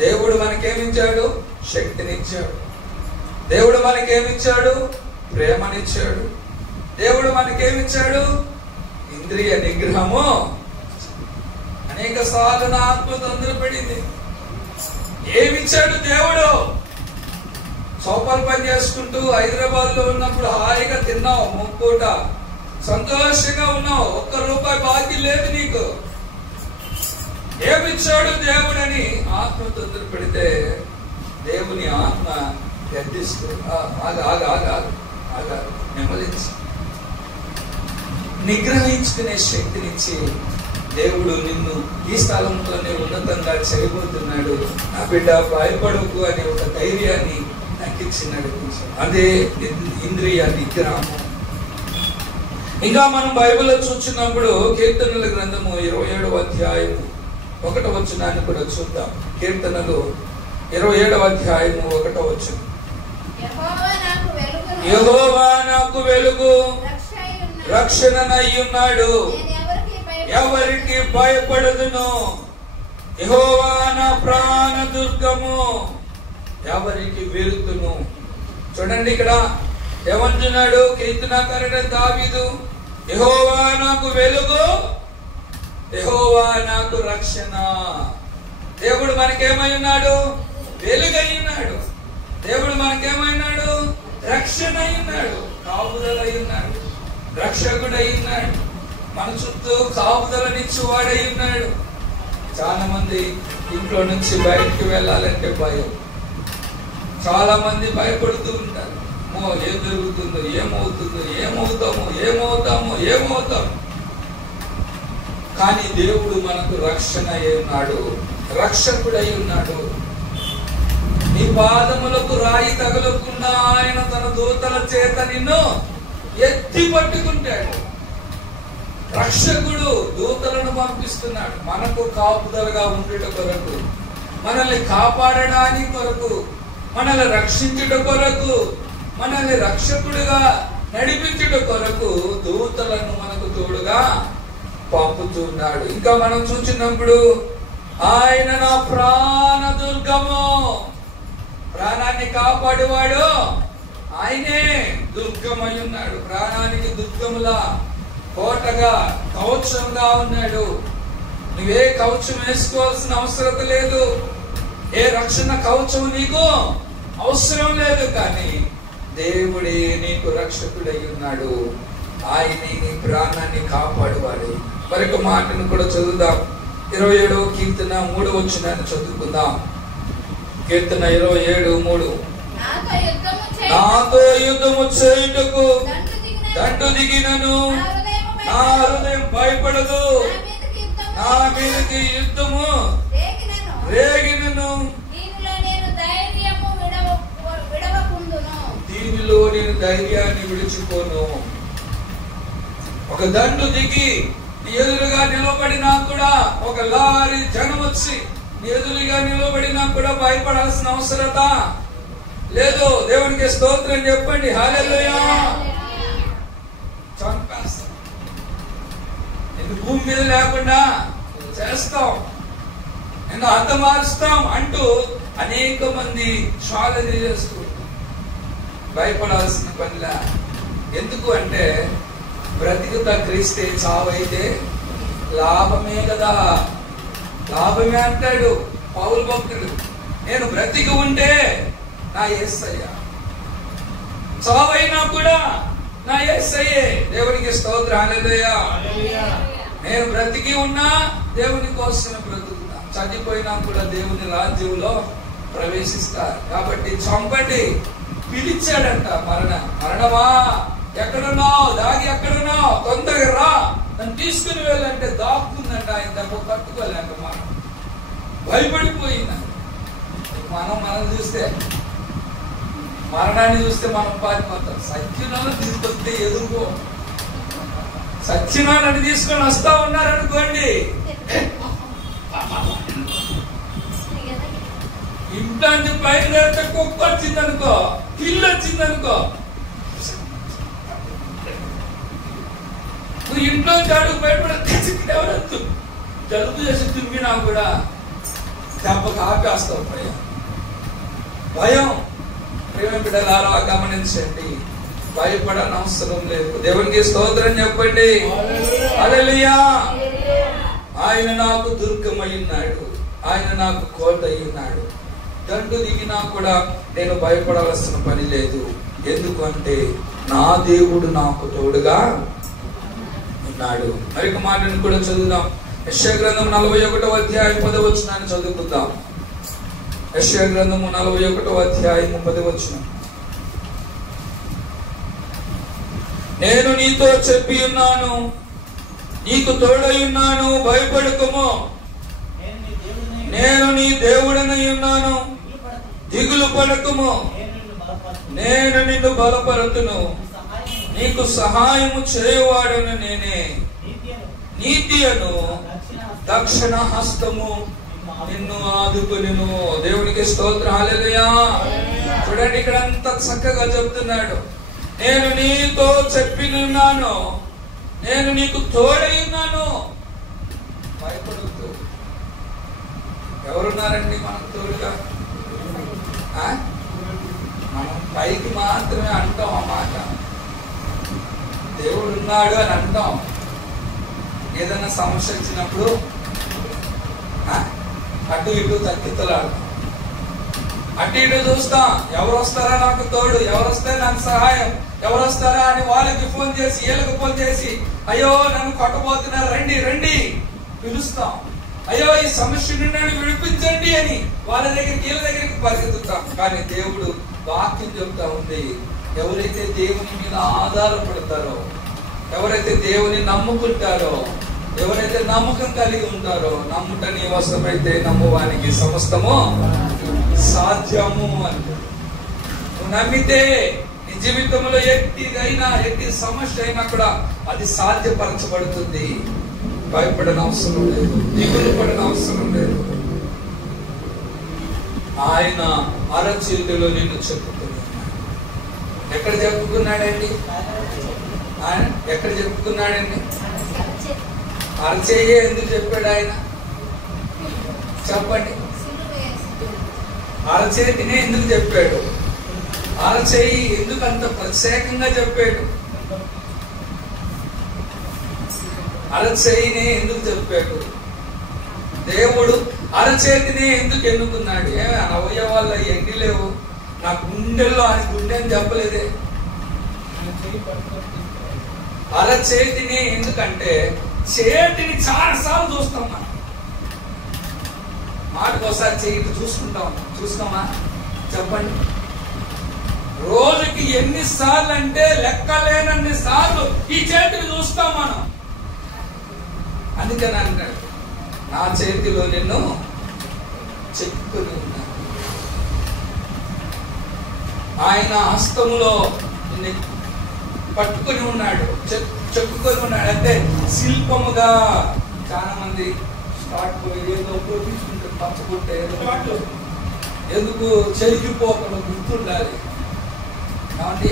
దేవుడు మనకేమిచ్చాడు? శక్తినిచ్చాడు. దేవుడు మనకేమిచ్చాడు? ప్రేమనిచ్చాడు. దేవుడు మనకేమిచ్చాడు? ఇంద్రియ నిగ్రహము. అనేక సార్లు నా ఆత్మ తొందరపడింది. ఏమిచ్చాడు దేవుడు? చౌపలు పని చేసుకుంటూ హైదరాబాద్ లో ఉన్నప్పుడు హాయిగా తిన్నావు, ముప్పూట సంతోషంగా ఉన్నావు, ₹1 బాకీ లేదు నీకు. ఏమిచ్చాడు దేవుడని ఆత్మ తొందర పెడితే దేవుని ఆత్మ గడ్డిస్తూ నెమ్మదించి నిగ్రహించుకునే శక్తినిచ్చి దేవుడు నిన్ను ఈ స్థలంలోనే ఉన్నతంగా చేయబోతున్నాడు, నా బిడ్డ భయపడకు అనే ఒక ధైర్యాన్ని నాకు ఇచ్చి నడిపించాడు. అదే ఇంద్రియ నిగ్రహం. ఇంకా మనం బైబిల్లో చూస్తున్నప్పుడు కీర్తనల గ్రంథము 27వ అధ్యాయము 1వ వచనాన్ని కూడా చూద్దాం. కీర్తనలు 27వ అధ్యాయము 1వ వచనం. యెహోవా నాకు వెలుగు రక్షణనయ్యున్నాడు, ఎవరికి భయపడదును. యెహోవా నా ప్రాణ దుర్గము, ఎవరికి వెలుతును. చూడండి ఇక్కడ ఏమంటున్నాడు కీర్తనకారుడు దావీదు? యెహోవా నాకు వెలుగు, యెహోవా నాకు రక్షణ. దేవుడు మనకేమై ఉన్నాడు? వెలుగై ఉన్నాడు. దేవుడు మనకేమైనాడు? రక్షణ అయినాడు, కాపుదల అయినాడు, రక్షకుడై ఉన్నాడు, మన చుట్టూ కాపుదలనిచ్చేవాడై ఉన్నాడు. చాలా మంది ఇంట్లో నుంచి బయటికి వెళ్ళాలంటే భయం. చాలా మంది భయపడుతూ ఉంటారు. ఏం జరుగుతుందో, ఏమవుతాము. కానీ దేవుడు మనకు రక్షణ అయి ఉన్నాడు, రక్షకుడై ఉన్నాడు. నీ పాదములకు రాయి తగలకుండా ఆయన తన దూతల చేత నిన్ను ఎత్తి పట్టుకుంటాడు. రక్షకుడు దూతలను పంపిస్తున్నాడు మనకు కాపుదలుగా ఉండుట కొరకు, మనల్ని కాపాడడానికి కొరకు, మనల్ని రక్షించుట కొరకు, మనల్ని రక్షకుడుగా నడిపించుట కొరకు దూతలను మనకు తోడుగా పంపుతున్నాడు. ఇంకా మనం చూసినప్పుడు ఆయన నా ప్రాణ దుర్గము, ప్రాణాన్ని కాపాడువాడు ఆయనే. దుర్గమై ఉన్నాడు, ప్రాణానికి దుర్గములా కోటగా కవచంగా ఉన్నాడు. నువ్వే కవచం వేసుకోవాల్సిన అవసరం లేదు, ఏ రక్షణ కవచం నీకు అవసరం లేదు. కానీ దేవుడే నీకు రక్షకుడై ఉన్నాడు, ఆయనే నీ ప్రాణాన్ని కాపాడువాడు. మరొక మాటను కూడా చదువుదాం. 27వ కీర్తన 3వ వచనాన్ని చదువుకుందాం. కీర్తన 27:3. నాతో యుద్ధము చేయుటకు దండు దిగినను నా హృదయం భయపడదు, నా మీదకి యుద్ధము రేగినను దీనిలో నేను ధైర్యాన్ని విడిచిపోను. ఒక దండు దిగి నీ ఎదురుగా నిలబడినా కూడా, ఒక లారీ జనం వచ్చి నీ ఎదురుగా నిలబడినా కూడా భయపడాల్సిన అవసరత లేదు. దేవునికి స్తోత్రం చెప్పండి. హల్లెలూయా. చంపేస్తాం, నిన్ను భూమి మీద లేకుండా చేస్తాం, నిన్ను హతమారుస్తాం అంటూ అనేక మంది శ్వాస చేస్తూ భయపడాల్సిన పనిలా. ఎందుకు అంటే బ్రతికుతా క్రీస్తే చావైతే లాభమే కదా. లాభమే అంటాడు పౌలు భక్తుడు. నేను బ్రతికి ఉంటే నా యేసయ్య, చావైనా కూడా నా యేసయ్యే. దేవునికి స్తోత్రం. హల్లెలూయా. నేను బ్రతికి ఉన్నా దేవుని కోసం బ్రతుకుతా, చనిపోయినా కూడా దేవుని రాజ్యంలో ప్రవేశిస్తారు. కాబట్టి చంపండి. పిలిచాడంట మరణమా ఎక్కడున్నావు, దాగి ఎక్కడున్నావు, తొందరగా రా, నన్ను తీసుకుని వెళ్ళంటే దాక్కుందంట. ఆయన దెబ్బ కట్టుకోలేక మనం భయపడిపోయింది. మనం చూస్తే, మరణాన్ని చూస్తే మనం పారిపోతాం. సత్యనాలు తీసుకొస్తే ఎదుర్కో, సత్యనాలని తీసుకొని వస్తా ఉన్నారనుకోండి, ఇంటి బయలుదేరితే కుక్క వచ్చిందనుకో, పిల్లి వచ్చిందనుకో, నువ్వు ఇంట్లో అడుగు బయటపడచ్చు. జలుబు చేసి తుమ్మినా కూడా దెబ్బకు ఆపేస్తావు భయం. ప్రేమ బిడ్డలారా గమనించండి, భయపడని అవసరం లేదు. దేవునికి స్తోత్రం చెప్పండి. హల్లెలూయా. ఆయన నాకు దుర్గమై ఉన్నాడు, ఆయన నాకు కోట అయి ఉన్నాడు. దండు దిగినా కూడా నేను భయపడవలసిన పని లేదు. ఎందుకంటే నా దేవుడు నాకు తోడుగా ఉన్నాడు. మరొక మాటను కూడా చదువుదాం. యెషయా గ్రంథం 41వ అధ్యాయం 10వ వచనాన్ని చదువుకుందాం. యెషయా గ్రంథము 41వ అధ్యాయం 10వ వచనం. నేను నీతో చెప్పి ఉన్నాను, నీకు తోడై ఉన్నాను, భయపడకుము. నేను నీ దేవుడనై ఉన్నాను, దిగులు పడకుము. నేను నిన్ను బలపరుతును, నీకు సహాయము చేయువాడను నేనే. నీతియను దక్షిణ హస్తము నిన్ను ఆదుకొనును. దేవునికి స్తోత్రం. హల్లెలూయా. చూడండి, ఇక్కడ అంత చక్కగా చెప్తున్నాడు. నేను నీతో చెప్పినున్నాను, నేను నీకు తోడై ఉన్నాను, భయపడద్దు. ఎవరున్నారండి మనకు తోడుగా? మనం పైకి మాత్రమే అంటాం ఆ మాట, దేవుడు ఉన్నాడు అని అంటాం. ఏదైనా సమస్య వచ్చినప్పుడు అటు ఇటు తగ్గితలాడతాం, అటు ఇటు చూస్తాం. ఎవరు వస్తారా నాకు తోడు, ఎవరు వస్తే నాకు సహాయం, ఎవరు వస్తారా అని వాళ్ళకి ఫోన్ చేసి వీళ్ళకి ఫోన్ చేసి, అయ్యో నన్ను కొట్టబోతున్నారు, రండి రండి పిలుస్తాం. అయ్యో ఈ సమస్య నుండి విడిపించండి అని వాళ్ళ దగ్గరికి వీళ్ళ దగ్గరికి పరిగెత్తుతాం. కానీ దేవుడు వాక్యం చెప్తా ఉంది, ఎవరైతే దేవుని మీద ఆధారపడతారో, ఎవరైతే దేవుని నమ్ముకుంటారో, ఎవరైతే నమ్మకం కలిగి ఉంటారో, నమ్ముట నీ వశమైతే నమ్మువానికి సమస్తము సాధ్యము అని. నువ్వు నమ్మితే నీ జీవితంలో ఎట్టి సమస్య అయినా కూడా అది సాధ్యపరచబడుతుంది. భయపడని అవసరం లేదు, దిగులు పడని అవసరం లేదు. ఆయన అరచేతిలో నిన్ను చెప్పుకున్నాడు. ఎక్కడ చెప్పుకున్నాడండి? ఆయన ఎక్కడ చెప్పుకున్నాడండి? అరచేయే ఎందుకు చెప్పాడు ఆయన? చెప్పండి. అరచేతినే ఎందుకు చెప్పాడు? అరచేయి ఎందుకు అంత ప్రత్యేకంగా చెప్పాడు? అరచేయినే ఎందుకు చెప్పాడు? దేవుడు అరచేతినే ఎందుకు ఎన్నుకున్నాడు? ఏమే అవయవాళ్ళ ఎన్ని లేవు, నా గుండెల్లో ఆయన గుండె అని చెప్పలేదే. అరచేతిని ఎందుకంటే చేతిని చాలాసార్లు చూస్తాం మనం. మాటకోసారి చేతి చూస్తామా? చెప్పండి. రోజుకి ఎన్నిసార్లు అంటే లెక్కలేనన్ని సార్లు ఈ చేతిని చూస్తాం మనం. అందుకని అంటాడు, నా చేతిలో నిన్ను చెప్పుకొని ఉన్నాను. ఆయన హస్తములో పట్టుకొని ఉన్నాడు, చెప్పుకొని ఉన్నాడు. అంటే శిల్పముగా. చాలా మంది స్టార్ట్ ఏదో తీసుకుంటే పచ్చకుంటే ఏదో ఎందుకు చెరిగిపోకుండా గుర్తుండాలి కాబట్టి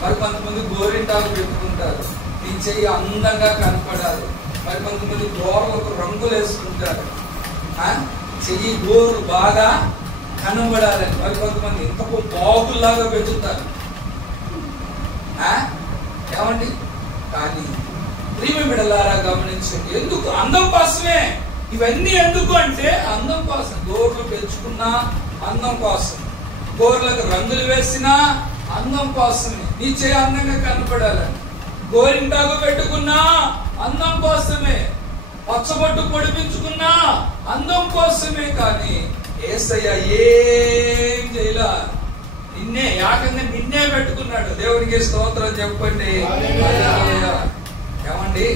మరి కొంతమంది గోరింటాలు పెట్టుకుంటారు, నీ చెయ్యి అందంగా కనపడాలి. మరి కొంతమంది గోర్లకు రంగులు వేసుకుంటారు, చెయ్యి గోరు బాగా కనబడాలని. మరి కొంతమంది ఇంతకు బాగుల్లాగా పెంచుతారు. ఏమండి? కానీ ప్రియమైన బిడ్డలారా గమనించండి, ఎందుకు? అందం కోసమే. ఇవన్నీ ఎందుకు అంటే అందం కోసం. గోర్లు పెంచుకున్నా అందం కోసం, గోర్లకు రంగులు వేసినా అందం కోసమే. నీ చేయి అందంగా కనపడాలని. గోరింటాకు పెట్టుకున్నా అందం కోసమే, పచ్చబొట్టు పొడిపించుకున్నా అందం కోసమే. కానీ యేసయ్య ఏం చేయలా, నిన్నే ఏకంగా నిన్నే పెట్టుకున్నాడు. దేవునికి స్తోత్రం చెప్పండి. ఏమండి?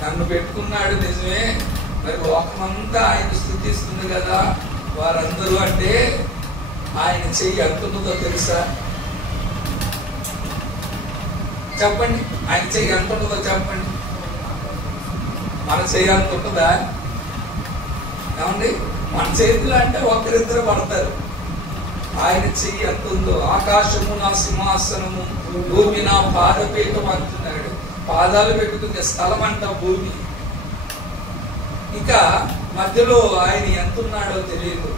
నన్ను పెట్టుకున్నాడు నిజమే, మరి లోకమంతా ఆయన స్తుతిస్తుంది కదా. వారందరూ అంటే ఆయన చెయ్యి ఎంతుందో తెలుసా? చెప్పండి. ఆయన చెయ్యి ఎంత ఉంటుందో చెప్పండి. మన చెయ్యి అంత ఉంటుందా? ఏమండి? మన చేతులు అంటే ఒకరిద్దరు పడతారు. ఆయన చెయ్యి ఎంత ఉందో. ఆకాశము నా సింహాసనము, భూమి నా పాదపీఠం అంటున్నాడు. పాదాలు పెట్టుకునే స్థలం అంట భూమి. ఇక మధ్యలో ఆయన ఎంత ఉన్నాడో తెలియదు,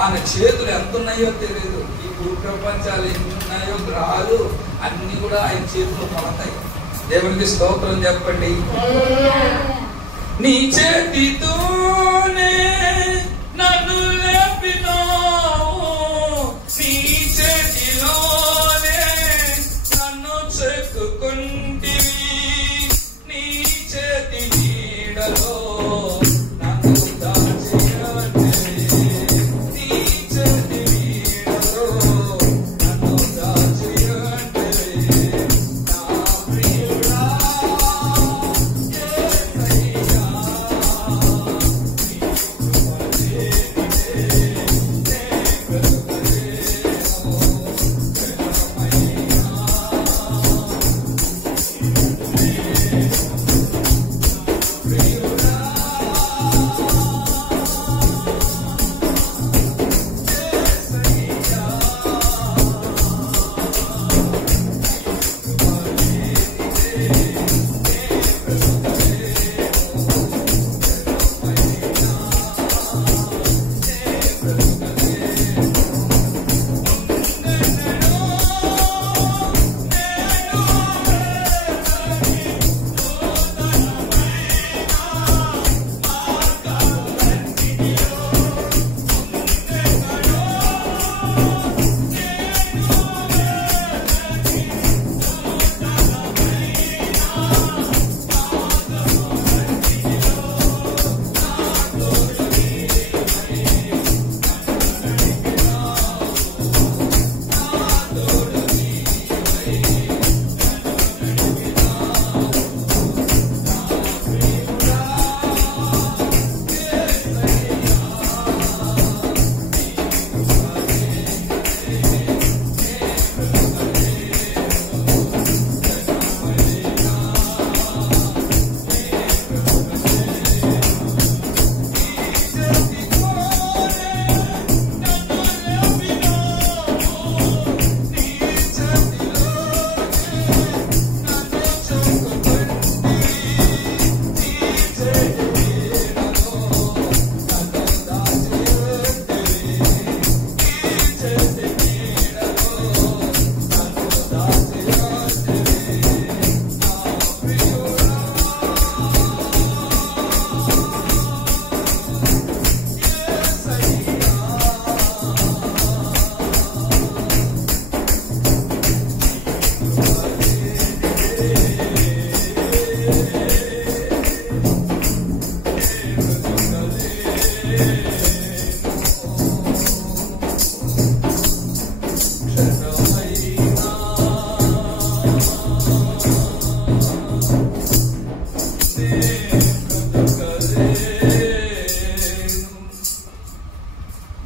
ఆయన చేతులు ఎంత ఉన్నాయో తెలియదు. ఈ భూ ప్రపంచాలు ఎన్ని ఉన్నాయో, గ్రహాలు అన్ని కూడా ఆయన చేతులు పడతాయి. దేవునికి స్తోత్రం చెప్పండి. నీ చేతితోనే నన్ను లేపినావు, నీ చేతిలోనే నన్ను చెక్కుకుంటివి, నీ చేతి నీడలో నన్ను దాచినట్టే, నీ చేతి నీడలో నన్ను దాచినట్టే, నా ప్రియుడా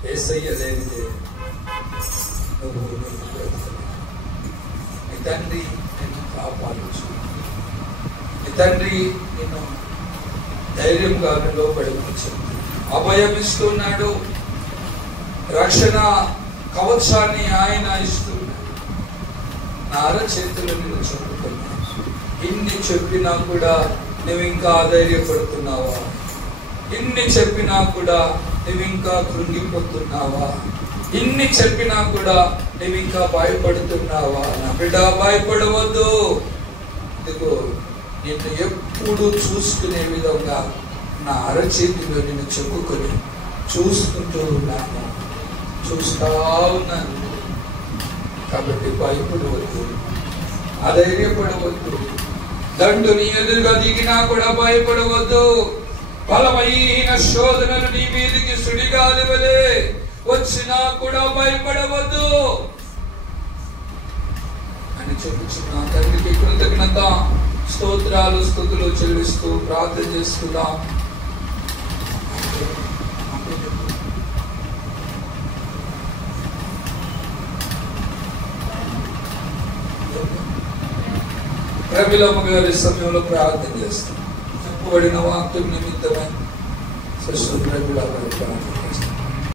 యేసయ్యా, యేసయ్య లేనిదే నువ్వు నీ తండ్రి నిన్ను కాపాడచ్చు, నీ తండ్రి నిన్ను ధైర్యంగా లోబడి ఉంచుతుంది, అభయం ఇస్తున్నాడు, రక్షణ కవచాన్ని ఆయన ఇస్తున్నాడు. నా అరచేతులు నిన్ను చెప్పుకున్నాను. ఇన్ని చెప్పినా కూడా నువ్వు ఇంకా ధైర్యపడుతున్నావా? ఇన్ని చెప్పినా కూడా నువ్వు ఇంకా కృంగిపోతున్నావా? ఇన్ని చెప్పినా కూడా నువ్వు ఇంకా భయపడుతున్నావా? నా బిడ్డ భయపడవద్దు. ఇదిగో నిన్ను ఎప్పుడు చూసుకునే విధంగా నా అరచేతిలో నిన్ను చెప్పుకొని చూసుకుంటూ ఉన్నాను, చూస్తా ఉన్నాను. కాబట్టి భయపడవద్దు, అధైర్యపడవద్దు. దండు నీ ఎదురుగా దిగినా కూడా భయపడవద్దు. బలమైన శోధనలు నీ మీదికి సుడిగాలి వలె వచ్చినా కూడా భయపడవద్దు అని చెప్పుచున్నా. తండ్రికి కృతజ్ఞత స్తోత్రాలు స్తుతులు చెల్లిస్తూ ప్రార్థన చేసుకుందాం. రవిలమ్మ గారి సమయంలో ప్రార్థన చేస్తాం. చెప్పబడిన వాక్యం నిమిత్తమై శిశువు రవిలమ్మ గారి ప్రార్థన చేస్తాం.